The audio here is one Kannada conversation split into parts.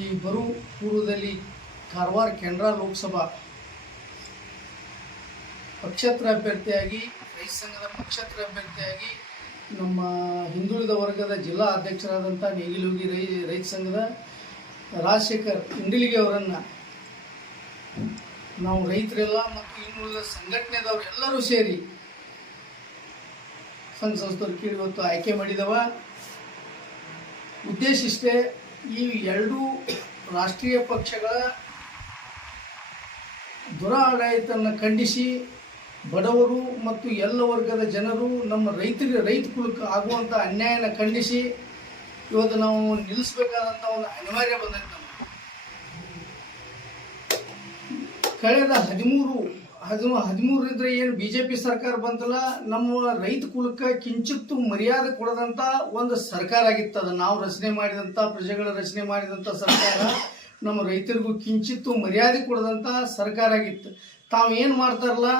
ಈ ಬರು ಪೂರ್ವದಲ್ಲಿ ಕಾರವಾರ ಕೆನರಾ ಲೋಕಸಭಾ ಪಕ್ಷೇತರ ಅಭ್ಯರ್ಥಿಯಾಗಿ, ರೈತ ಸಂಘದ ಪಕ್ಷೇತರ ಅಭ್ಯರ್ಥಿಯಾಗಿ ನಮ್ಮ ಹಿಂದುಳಿದ ವರ್ಗದ ಜಿಲ್ಲಾ ಅಧ್ಯಕ್ಷರಾದಂಥ ನೇಗಿಲುಗಿ ರೈ, ರೈತ ಸಂಘದ ರಾಜಶೇಖರ್ ಇಂಡಿಲಿಗೆ ಅವರನ್ನು ನಾವು ರೈತರೆಲ್ಲ ಮತ್ತು ಇನ್ನುಳಿದ ಸಂಘಟನೆದವರೆಲ್ಲರೂ ಸೇರಿ ಸಂಘ ಸಂಸ್ಥೆಯವರು ಕೀಳಿ ಆಯ್ಕೆ ಮಾಡಿದವ. ಉದ್ದೇಶ ಇಷ್ಟೇ ಈ ಎರಡೂ ರಾಷ್ಟ್ರೀಯ ಪಕ್ಷಗಳ ದುರಾಡಳಿತವನ್ನು ಖಂಡಿಸಿ ಬಡವರು ಮತ್ತು ಎಲ್ಲ ವರ್ಗದ ಜನರು ನಮ್ಮ ರೈತರಿಗೆ, ರೈತ ಕುಲಕ್ಕೆ ಆಗುವಂಥ ಅನ್ಯಾಯನ ಖಂಡಿಸಿ ಇವತ್ತು ನಾವು ನಿಲ್ಲಿಸಬೇಕಾದಂಥ ಒಂದು ಅನಿವಾರ್ಯ ಬಂದೈತೆ ನಮ್ಮ ಕಳೆದ ಹದಿಮೂರು ಹದಿಮೂ ಹದಿಮೂರರಿಂದ ಏನು ಬಿ ಜೆ ಪಿ ಸರ್ಕಾರ ಬಂತಲ್ಲ, ನಮ್ಮ ರೈತ ಕುಲಕ್ಕೆ ಕಿಂಚಿತ್ತು ಮರ್ಯಾದೆ ಕೊಡದಂಥ ಒಂದು ಸರ್ಕಾರ ಆಗಿತ್ತು. ಅದು ನಾವು ರಚನೆ ಮಾಡಿದಂಥ ಪ್ರಜೆಗಳ ರಚನೆ ಮಾಡಿದಂಥ ಸರ್ಕಾರ, ನಮ್ಮ ರೈತರಿಗೂ ಕಿಂಚಿತ್ತು ಮರ್ಯಾದೆ ಕೊಡದಂಥ ಸರ್ಕಾರ ಆಗಿತ್ತು. ತಾವು ಏನು ಮಾಡ್ತಾರಲ್ಲ,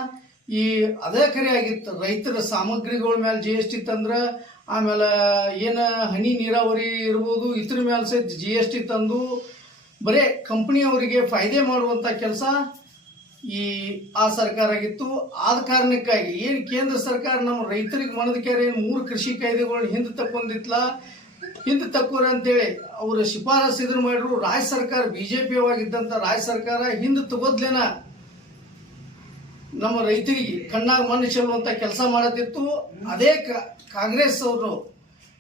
ಈ ಅದೇ ಕರೆ ಆಗಿತ್ತು. ರೈತರ ಸಾಮಗ್ರಿಗಳ ಮೇಲೆ ಜಿ ಎಸ್ ಟಿ ತಂದ್ರೆ, ಆಮೇಲೆ ಏನು ಹನಿ ನೀರಾವರಿ ಇರ್ಬೋದು, ಇದ್ರ ಮೇಲೆ ಸಹಿತ ಜಿ ಎಸ್ ಟಿ ತಂದು, ಬರೇ ಕಂಪ್ನಿಯವರಿಗೆ ಫಾಯ್ದೆ ಮಾಡುವಂಥ ಕೆಲಸ ಈ ಆ ಸರ್ಕಾರ ಆಗಿತ್ತು. ಆದ ಕಾರಣಕ್ಕಾಗಿ ಏನು ಕೇಂದ್ರ ಸರ್ಕಾರ ನಮ್ಮ ರೈತರಿಗೆ ಮನದಕ್ಕೆ ಏನು ಮೂರು ಕೃಷಿ ಕಾಯ್ದೆಗಳನ್ನ ಹಿಂದೆ ತಕ್ಕೊಂಡಿತ್ಲ? ಹಿಂದೆ ತಕ್ಕೋರ ಅಂತೇಳಿ ಅವರು ಶಿಫಾರಸು ಇದ್ರ ಮಾಡಿದ್ರು ರಾಜ್ಯ ಸರ್ಕಾರ ಬಿ ಜೆ ಪಿ ರಾಜ್ಯ ಸರ್ಕಾರ ಹಿಂದೆ ತಗೋದ್ಲೇನ ನಮ್ಮ ರೈತರಿಗೆ ಕಣ್ಣಾಗ ಮಣ್ಣು ಚೆಲ್ಲುವಂಥ ಕೆಲಸ ಮಾಡತ್ತಿತ್ತು. ಅದೇ ಕಾಂಗ್ರೆಸ್ ಅವರು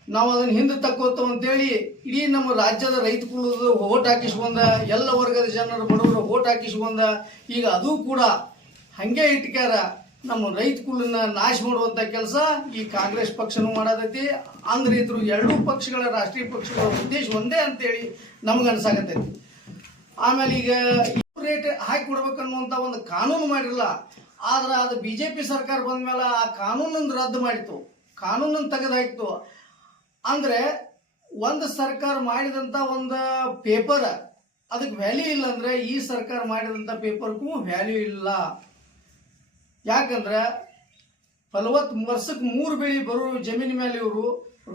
ನಾವು ಅದನ್ನು ಹಿಂದೆ ತಕ್ಕೋತು ಅಂತೇಳಿ ಇಡೀ ನಮ್ಮ ರಾಜ್ಯದ ರೈತ ಕುಲದ ಓಟ್ ಬಂದ, ಎಲ್ಲ ವರ್ಗದ ಜನರು ಬಡವರು ಓಟ್ ಬಂದ, ಈಗ ಅದು ಕೂಡ ಹಂಗೆ ಇಟ್ಕ್ಯಾರ ನಮ್ಮ ರೈತ ಕುಲನ್ನ ನಾಶ ಮಾಡುವಂಥ ಕೆಲಸ ಈ ಕಾಂಗ್ರೆಸ್ ಪಕ್ಷನೂ ಮಾಡತೈತಿ. ಅಂದ್ರೆ ಇದ್ರು ಎರಡೂ ಪಕ್ಷಗಳ ರಾಷ್ಟ್ರೀಯ ಪಕ್ಷಗಳ ಉದ್ದೇಶ ಒಂದೇ ಅಂತೇಳಿ ನಮ್ಗೆ ಅನ್ಸಾಕತ್ತೈತಿ. ಆಮೇಲೆ ಈಗ ರೇಟ್ ಹಾಕಿ ಕೊಡ್ಬೇಕನ್ನುವಂಥ ಒಂದು ಕಾನೂನು ಮಾಡಿರಲ್ಲ, ಆದ್ರೆ ಅದು ಬಿ ಸರ್ಕಾರ ಬಂದ್ಮೇಲೆ ಆ ಕಾನೂನನ್ನು ರದ್ದು ಮಾಡಿತು ಕಾನೂನನ್ನು ತೆಗೆದು ಅಂದ್ರೆ ಒಂದು ಸರ್ಕಾರ ಮಾಡಿದಂತ ಒಂದು ಪೇಪರ್ ಅದಕ್ಕೆ ವ್ಯಾಲ್ಯೂ ಇಲ್ಲ ಅಂದ್ರೆ ಈ ಸರ್ಕಾರ ಮಾಡಿದಂತ ಪೇಪರ್ಗೂ ವ್ಯಾಲ್ಯೂ ಇಲ್ಲ. ಯಾಕಂದ್ರೆ ಫಲವತ್ ವರ್ಷಕ್ಕೆ ಮೂರು ಬೆಳೆ ಬರೋ ಜಮೀನು ಮೇಲೆ ಇವರು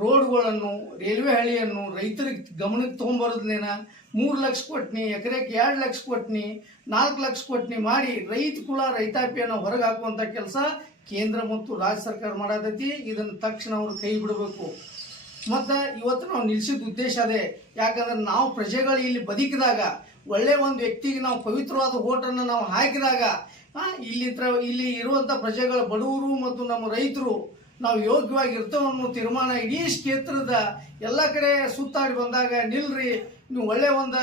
ರೋಡ್ಗಳನ್ನು ರೈಲ್ವೆ ಹಳಿಯನ್ನು ರೈತರಿಗೆ ಗಮನಕ್ಕೆ ತೊಗೊಂಬರೋದ್ಲೇನ ಮೂರು ಲಕ್ಷ ಕೊಟ್ನಿ ಎಕರೆಗೆ ಎರಡು ಲಕ್ಷ ಕೊಟ್ನಿ, ನಾಲ್ಕು ಲಕ್ಷ ಕೊಟ್ನಿ ಮಾಡಿ ರೈತ ಕುಲ, ರೈತಾಪಿಯನ್ನು ಹೊರಗೆ ಹಾಕುವಂಥ ಕೆಲಸ ಕೇಂದ್ರ ಮತ್ತು ರಾಜ್ಯ ಸರ್ಕಾರ ಮಾಡತೈತಿ. ಇದನ್ನು ತಕ್ಷಣ ಅವರು ಕೈ ಬಿಡಬೇಕು. ಮತ್ತು ಇವತ್ತು ನಾವು ನಿಲ್ಲಿಸಿದ ಉದ್ದೇಶ ಅದೇ. ಯಾಕಂದ್ರೆ ನಾವು ಪ್ರಜೆಗಳು ಇಲ್ಲಿ ಬದುಕಿದಾಗ, ಒಳ್ಳೆ ಒಂದು ವ್ಯಕ್ತಿಗೆ ನಾವು ಪವಿತ್ರವಾದ ಓಟನ್ನು ನಾವು ಹಾಕಿದಾಗ ಇಲ್ಲಿ ಇಲ್ಲಿ ಇರುವಂಥ ಪ್ರಜೆಗಳ ಬಡವರು ಮತ್ತು ನಮ್ಮ ರೈತರು ನಾವು ಯೋಗ್ಯವಾಗಿ ಅನ್ನೋ ತೀರ್ಮಾನ ಇಡೀ ಕ್ಷೇತ್ರದ ಎಲ್ಲ ಕಡೆ ಸುತ್ತಾಡಿ ಬಂದಾಗ, ನಿಲ್ರಿ, ನೀವು ಒಳ್ಳೆ ಒಂದು,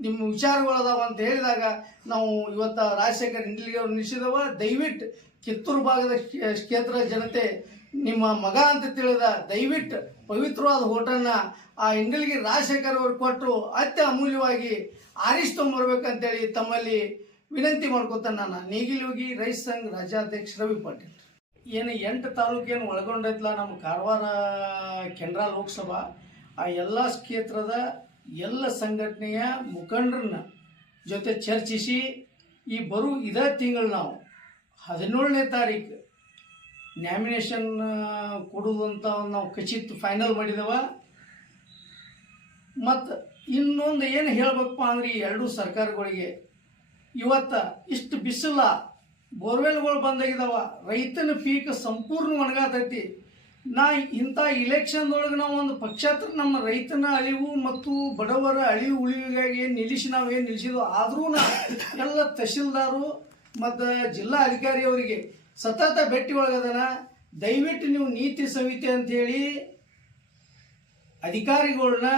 ನಿಮ್ಮ ವಿಚಾರಗಳು ಅದಾವ ಅಂತ ಹೇಳಿದಾಗ ನಾವು ಇವತ್ತು ರಾಜಶೇಖರ್ ಅವರು ನಿಲ್ಲಿಸಿದವ ದಯವಿಟ್ಟು ಕಿತ್ತೂರು ಭಾಗದ ಕ್ಷೇ- ಕ್ಷೇತ್ರ ಜನತೆ ನಿಮ್ಮ ಮಗ ಅಂತ ತಿಳಿದ ದಯವಿಟ್ಟು ಪವಿತ್ರವಾದ ಹೋಟೆಲ್ನ ಆ ಇಂಡಲ್ಗಿ ರಾಜಶೇಖರ್ ಅವರು ಕೊಟ್ಟು ಅತ್ಯ ಅಮೂಲ್ಯವಾಗಿ ಆರಿಸ್ಕೊಂಬರ್ಬೇಕಂತೇಳಿ ತಮ್ಮಲ್ಲಿ ವಿನಂತಿ ಮಾಡ್ಕೊತ ನಾನು. ನೇಗಿಲೋಗಿ ರೈತ ಸಂಘ ರಾಜ್ಯಾಧ್ಯಕ್ಷ ರವಿ ಪಾಟೀಲ್. ಏನು ಎಂಟು ತಾಲೂಕೇನು ಒಳಗೊಂಡೈತಲ್ಲ ನಮ್ಮ ಕಾರವಾರ ಕೆನರಾ ಲೋಕಸಭಾ, ಆ ಎಲ್ಲ ಕ್ಷೇತ್ರದ ಎಲ್ಲ ಸಂಘಟನೆಯ ಮುಖಂಡರನ್ನ ಜೊತೆ ಚರ್ಚಿಸಿ ಈ ಬರು ಇದೇ ತಿಂಗಳು ನಾವು ಹದಿನೇಳನೇ ತಾರೀಕು ನ್ಯಾಮಿನೇಷನ್ ಕೊಡುವಂತ ನಾವು ಖಚಿತ ಫೈನಲ್ ಮಾಡಿದವ. ಮತ್ತು ಇನ್ನೊಂದು ಏನು ಹೇಳ್ಬೇಕಪ್ಪ ಅಂದ್ರೆ ಈ ಎರಡೂ ಸರ್ಕಾರಗಳಿಗೆ ಇವತ್ತ ಇಷ್ಟು ಬಿಸಿಲ, ಬೋರ್ವೆಲ್ಗಳು ಬಂದಾಗಿದ್ದಾವ ರೈತನ ಪೀಕ್ ಸಂಪೂರ್ಣ ಒಣಗಾತೈತಿ. ನಾ ಇಂಥ ಇಲೆಕ್ಷನ್ದೊಳಗೆ ನಾವು ಒಂದು ಪಕ್ಷಾತ್ರ ನಮ್ಮ ರೈತನ ಅಳಿವು ಮತ್ತು ಬಡವರ ಅಳಿವು ಉಳಿವಿಗಾಗಿ ಏನು ನಿಲ್ಲಿಸಿ ನಾವು ಏನು ನಿಲ್ಲಿಸಿದ್ವು ನಾ ಎಲ್ಲ ತಹಶೀಲ್ದಾರು ಮತ್ತು ಜಿಲ್ಲಾ ಅಧಿಕಾರಿ ಅವರಿಗೆ ಸತತ ಭೇಟಿ ಒಳಗದನ ದಯವಿಟ್ಟು ನೀವು ನೀತಿ ಸಂಹಿತೆ ಅಂತೇಳಿ ಅಧಿಕಾರಿಗಳನ್ನ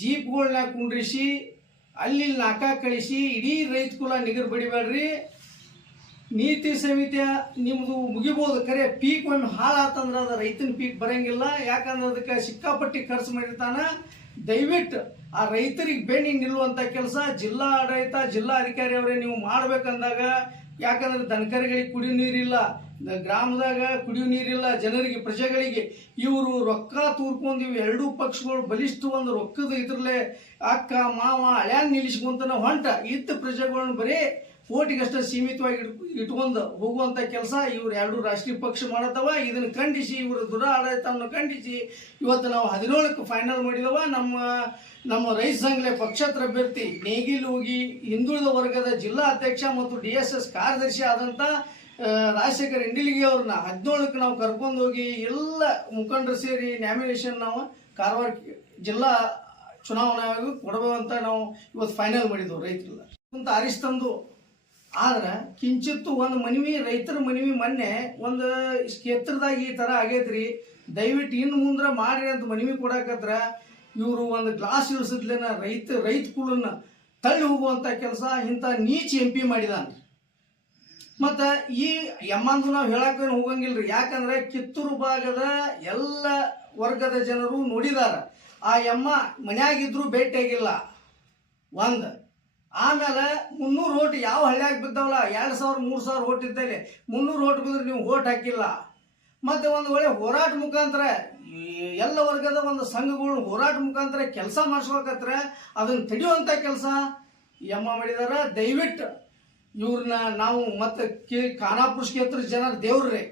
ಜೀಪ್ಗಳನ್ನ ಕುಂಡ್ರಿಸಿ ಅಲ್ಲಿ ನಾಕ ಕಳಿಸಿ, ಇಡೀ ರೈತ ಕುಲ ನಿಗರ್ ಬಡಿಬೇಡ್ರಿ. ನೀತಿ ಸಂಹಿತೆ ನಿಮ್ದು ಮುಗಿಬೋದು. ಕರೆ ಪೀಕ್ ಒಮ್ಮೆ ಹಾಳಾತಂದ್ರೆ ಅದು ರೈತನ ಪೀಕ್ ಬರಂಗಿಲ್ಲ. ಯಾಕಂದ್ರೆ ಅದಕ್ಕೆ ಸಿಕ್ಕಾಪಟ್ಟಿ ಖರ್ಚು ಮಾಡಿರ್ತಾನೆ. ದಯವಿಟ್ಟು ಆ ರೈತರಿಗೆ ಬೆನ್ನಿ ನಿಲ್ಲುವಂಥ ಕೆಲಸ ಜಿಲ್ಲಾ ಆಡಳಿತ, ಜಿಲ್ಲಾ ಅಧಿಕಾರಿ ಅವರೇ ನೀವು ಮಾಡ್ಬೇಕಂದಾಗ, ಯಾಕಂದ್ರೆ ದನಕರಿಗಳಿಗೆ ಕುಡಿಯೋ ನೀರಿಲ್ಲ ಗ್ರಾಮದಾಗ ಕುಡಿಯೋ ನೀರಿಲ್ಲ, ಜನರಿಗೆ, ಪ್ರಜೆಗಳಿಗೆ ಇವರು ರೊಕ್ಕ ತೂರ್ಕೊಂಡು ಇವು ಎರಡೂ ಪಕ್ಷಗಳು ಬಲಿಷ್ಠ ಒಂದು ರೊಕ್ಕದ ಇದ್ರಲ್ಲೇ ಅಕ್ಕ, ಮಾವ ಹಳ್ಯಾನ್ ನಿಲ್ಲಿಸ್ಕೊಂತನ ಹೊಂಟ ಇತ್ತು ಪ್ರಜೆಗಳನ್ನ ಬರೀ ಓಟಿಗಷ್ಟೇ ಸೀಮಿತವಾಗಿ ಇಟ್- ಇಟ್ಕೊಂಡು ಹೋಗುವಂತ ಕೆಲಸ ಇವ್ರು ಎರಡು ರಾಷ್ಟ್ರೀಯ ಪಕ್ಷ ಮಾಡತ್ತವ. ಇದನ್ನ ಖಂಡಿಸಿ ಇವರ ದುರಾಡಳಿತವನ್ನು ಖಂಡಿಸಿ ಇವತ್ತು ನಾವು ಹದಿನೇಳಕ್ಕೆ ಫೈನಲ್ ಮಾಡಿದವ. ನಮ್ಮ ನಮ್ಮ ರೈತ ಸಂಘಲೆ ಪಕ್ಷೇತರ ಅಭ್ಯರ್ಥಿ ನೇಗಿಲು ಹೋಗಿ ಹಿಂದುಳಿದ ವರ್ಗದ ಜಿಲ್ಲಾ ಅಧ್ಯಕ್ಷ ಮತ್ತು ಡಿ ಎಸ್ ಎಸ್ ಕಾರ್ಯದರ್ಶಿ ಆದಂತ ರಾಜಶೇಖರ್ ಇಂಡಿಲಿಗೆ ಅವ್ರನ್ನ ಹದಿನೇಳಕ್ಕೆ ನಾವು ಕರ್ಕೊಂಡು ಹೋಗಿ ಎಲ್ಲ ಮುಖಂಡರು ಸೇರಿ ನ್ಯಾಮಿನೇಷನ್ ನಾವು ಕಾರವಾರ ಜಿಲ್ಲಾ ಚುನಾವಣೆ ಕೊಡಬೇಕಂತ ನಾವು ಇವತ್ತು ಫೈನಲ್ ಮಾಡಿದ್ವು ರೈತರೆಲ್ಲ. ಅಂತ ಆರಿಸ್ ತಂದು ಆದ್ರೆ ಕಿಂಚಿತ್ತು ಒಂದು ಮನವಿ, ರೈತರ ಮನವಿ ಮೊನ್ನೆ ಒಂದು ಕ್ಷೇತ್ರದಾಗ ಈ ಥರ ಆಗೈತ್ರಿ. ದಯವಿಟ್ಟು ಇನ್ನು ಮುಂದ್ರ ಮಾಡ್ರಿ ಅಂತ ಮನವಿ ಕೊಡಕತ್ರ ಇವರು ಒಂದು ಗ್ಲಾಸ್ ಇಳಿಸಿದ್ಲೇನ ರೈತ ರೈತ ಕುಲನ್ನ ತಳ್ಳಿ ಹೋಗುವಂಥ ಕೆಲಸ ಇಂಥ ನೀಚ್ ಎಂ ಪಿ ಮಾಡಿದಾನ್ರಿ ಮತ್ತು ಈ ಎಮ್ಮಂದು ನಾವು ಹೇಳಕ್ಕೇನು ಹೋಗಂಗಿಲ್ರಿ. ಯಾಕಂದ್ರೆ ಕಿತ್ತೂರು ಭಾಗದ ಎಲ್ಲ ವರ್ಗದ ಜನರು ನೋಡಿದಾರ. ಆ ಎಮ್ಮ ಮನ್ಯಾಗಿದ್ರು ಭೇಟಿಯಾಗಿಲ್ಲ. ಒಂದು ಆಮೇಲೆ ಮುನ್ನೂರು ಓಟ್ ಯಾವ ಹಳ್ಳಿಯಾಗ ಬಿದ್ದವಲ್ಲ? ಎರಡು ಸಾವಿರ, ಮೂರು ಸಾವಿರ ಓಟ್ ಇದ್ದಲ್ಲಿ ಮುನ್ನೂರು ಓಟ್ ಬಿದ್ರೆ ನೀವು ಓಟ್ ಹಾಕಿಲ್ಲ. ಮತ್ತೆ ಒಂದು ಒಳ್ಳೆ ಹೋರಾಟ ಮುಖಾಂತರ ಎಲ್ಲ ವರ್ಗದ ಒಂದು ಸಂಘಗಳು ಹೋರಾಟ ಮುಖಾಂತರ ಕೆಲಸ ಮಾಡಿಸ್ಬೇಕತ್ರ ಅದನ್ನು ತಡೆಯುವಂಥ ಕೆಲಸ ಎಮ್ಮ ಮಾಡಿದಾರ ದಯವಿಟ್ಟು ಇವ್ರನ್ನ ನಾವು ಮತ್ತೆ ಕೇ ಖಾನಾಪುರ ಕ್ಷೇತ್ರ ಜನ ದೇವ್ರಿ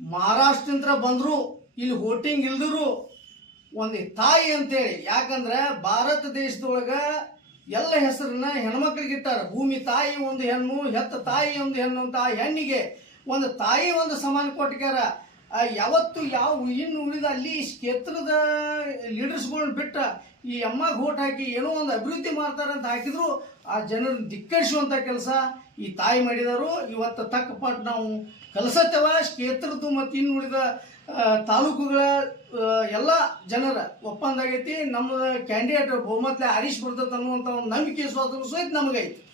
ಮಹಾರಾಷ್ಟ್ರದಿಂದ ಬಂದ್ರು, ಇಲ್ಲಿ ವೋಟಿಂಗ್ ಇಲ್ದಿರು, ಒಂದು ತಾಯಿ ಅಂತೇಳಿ. ಯಾಕಂದ್ರೆ ಭಾರತ ದೇಶದೊಳಗ ಎಲ್ಲ ಹೆಸರನ್ನ ಹೆಣ್ಮಕ್ಳಿಗೆ ಇಟ್ಟಾರ ಭೂಮಿ ತಾಯಿ ಒಂದು ಹೆಣ್ಣು, ಹೆತ್ತ ತಾಯಿ ಒಂದು ಹೆಣ್ಣು ಅಂತ ಆ ಹೆಣ್ಣಿಗೆ ಒಂದು ತಾಯಿ ಒಂದು ಸಮಾನ ಕೊಟ್ಟಿಗಾರ ಯಾವತ್ತು ಯಾವ ಇನ್ನು ಉಳಿದ ಅಲ್ಲಿ ಕ್ಷೇತ್ರದ ಲೀಡರ್ಸ್ಗಳನ್ನ ಬಿಟ್ಟ ಈ ಅಮ್ಮ ಓಟ್ ಹಾಕಿ ಏನೋ ಒಂದು ಅಭಿವೃದ್ಧಿ ಮಾಡ್ತಾರೆ ಅಂತ ಹಾಕಿದ್ರು, ಆ ಜನರನ್ನ ಧಿಕ್ಕರಿಸುವಂಥ ಕೆಲಸ ಈ ತಾಯಿ ಮಾಡಿದರು. ಇವತ್ತು ತಕ್ಕ ನಾವು ಕಲಿಸತ್ತೇವ. ಕ್ಷೇತ್ರದ್ದು ಮತ್ತು ಇನ್ನು ಉಳಿದ ತಾಲೂಕುಗಳ ಎಲ್ಲ ಜನರ ಒಪ್ಪಂದ ಆಗೈತಿ. ನಮ್ಮ ಕ್ಯಾಂಡಿಡೇಟ್ ಬಹುಮತ್ಲೆ ಹರೀಶ್ ಬರ್ತದೆ ಅನ್ನುವಂಥ ಒಂದು ನಂಬಿಕೆ ಸ್ವಾತಂತ್ರ್ಯ ಸಹಿತ ನಮಗೈತಿ.